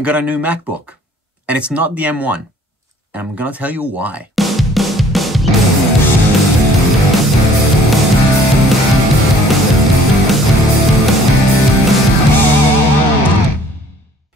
I got a new MacBook, and it's not the M1, and I'm gonna tell you why.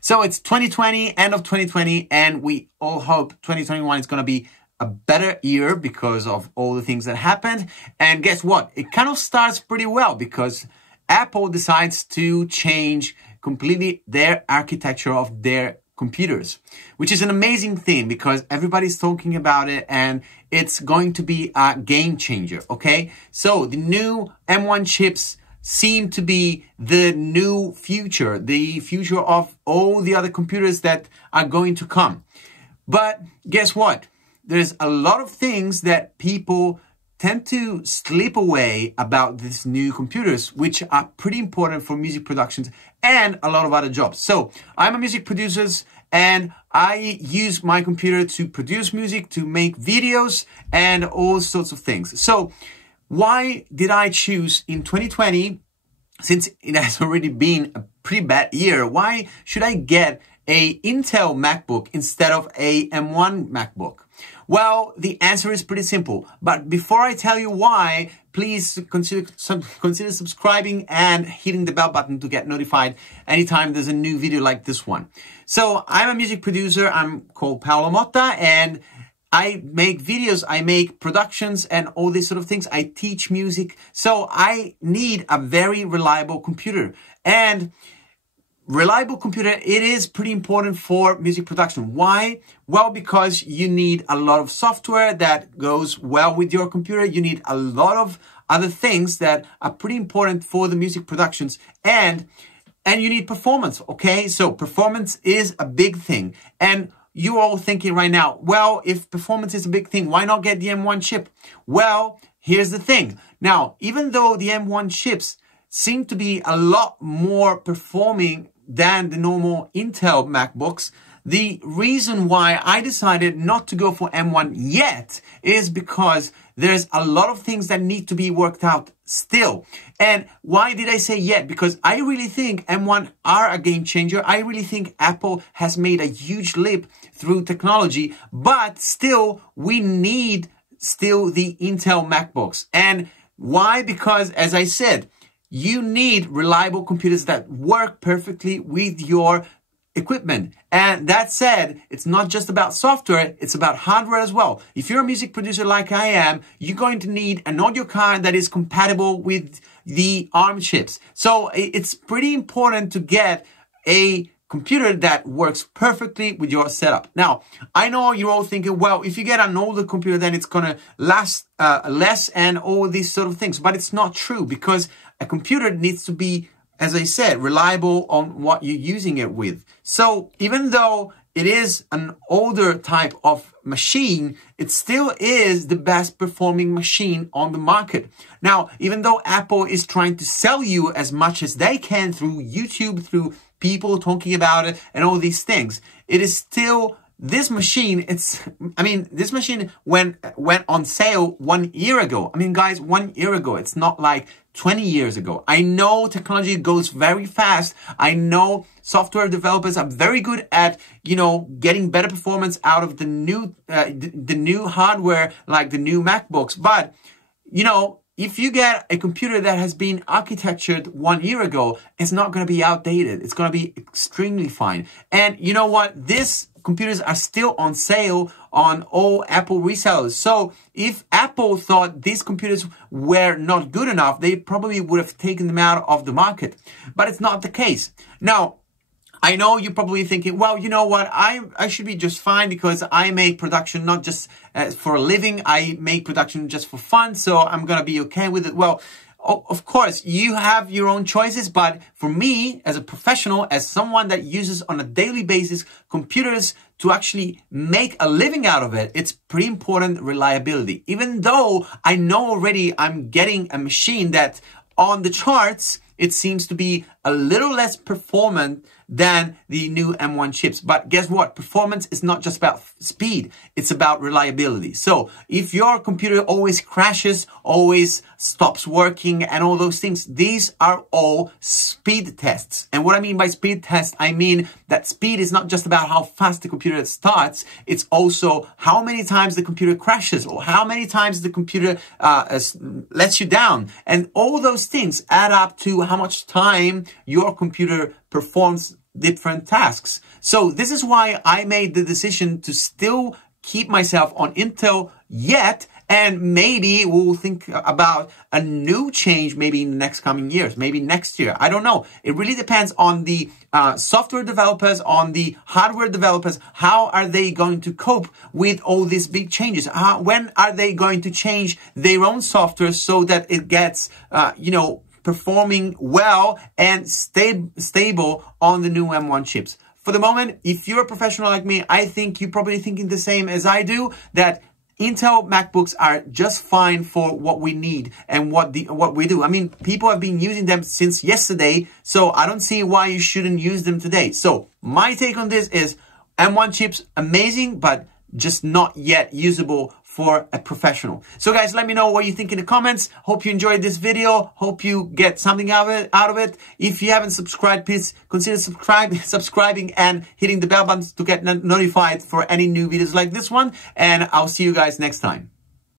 So it's 2020, end of 2020, and we all hope 2021 is gonna be a better year because of all the things that happened. And guess what? It kind of starts pretty well because Apple decides to change completely their architecture of their computers, which is an amazing thing because everybody's talking about it and it's going to be a game changer, okay? So the new M1 chips seem to be the new future, the future of all the other computers that are going to come. But guess what? There's a lot of things that people tend to slip away about these new computers, which are pretty important for music productions and a lot of other jobs. So I'm a music producer and I use my computer to produce music, to make videos and all sorts of things. So why did I choose in 2020, since it has already been a pretty bad year, why should I get a Intel Macbook instead of a M1 MacBook? Well, the answer is pretty simple. But before I tell you why, please consider subscribing and hitting the bell button to get notified anytime there's a new video like this one. So I'm a music producer. I'm called Paolo Motta and I make videos, I make productions and all these sort of things. I teach music. So I need a very reliable computer. And reliable computer, it is pretty important for music production. Why? Well, because you need a lot of software that goes well with your computer. You need a lot of other things that are pretty important for the music productions. And you need performance, okay? So performance is a big thing. And you're all thinking right now, well, if performance is a big thing, why not get the M1 chip? Well, here's the thing. Now, even though the M1 chips seem to be a lot more performing than the normal Intel MacBooks, the reason why I decided not to go for M1 yet is because there's a lot of things that need to be worked out still. And why did I say yet? Because I really think M1 are a game changer. I really think Apple has made a huge leap through technology, but still we need the Intel MacBooks. And why? Because as I said, you need reliable computers that work perfectly with your equipment. And that said, it's not just about software, it's about hardware as well. If you're a music producer like I am, you're going to need an audio card that is compatible with the ARM chips. So it's pretty important to get a computer that works perfectly with your setup. Now, I know you're all thinking, well, if you get an older computer, then it's going to last less and all these sort of things. But it's not true because a computer needs to be, as I said, reliable on what you're using it with. So even though it is an older type of machine, it still is the best performing machine on the market. Now, even though Apple is trying to sell you as much as they can through YouTube, through people talking about it and all these things, it is still this machine. This machine went on sale 1 year ago. I mean, guys, 1 year ago. It's not like 20 years ago. I know technology goes very fast. I know software developers are very good at, getting better performance out of the new hardware, like the new MacBooks. But, if you get a computer that has been architectured 1 year ago, it's not going to be outdated. It's going to be extremely fine. And you know what? These computers are still on sale on all Apple resellers. So if Apple thought these computers were not good enough, they probably would have taken them out of the market. But it's not the case. Now, I know you're probably thinking, well, you know what? I should be just fine because I make production not just for a living. I make production just for fun. So I'm going to be okay with it. Well, of course, you have your own choices. But for me, as a professional, as someone that uses on a daily basis computers to actually make a living out of it, it's pretty important reliability. Even though I know already I'm getting a machine that on the charts, it seems to be a little less performant than the new M1 chips. But guess what? Performance is not just about speed. It's about reliability. So if your computer always crashes, always stops working and all those things, these are all speed tests. And what I mean by speed test, I mean that speed is not just about how fast the computer starts. It's also how many times the computer crashes or how many times the computer lets you down. And all those things add up to how much time your computer performs different tasks. So this is why I made the decision to still keep myself on Intel yet, and maybe we'll think about a new change maybe in the next coming years, maybe next year. I don't know. It really depends on the software developers, on the hardware developers. How are they going to cope with all these big changes? When are they going to change their own software so that it gets, performing well and stable on the new M1 chips? For the moment, if you're a professional like me, I think you're probably thinking the same as I do, that Intel MacBooks are just fine for what we need and what we do. I mean, people have been using them since yesterday, so I don't see why you shouldn't use them today. So my take on this is M1 chips, amazing, but just not yet usable for a professional. So guys, let me know what you think in the comments. Hope you enjoyed this video. Hope you get something out of it. If you haven't subscribed, please consider subscribing and hitting the bell button to get notified for any new videos like this one. And I'll see you guys next time.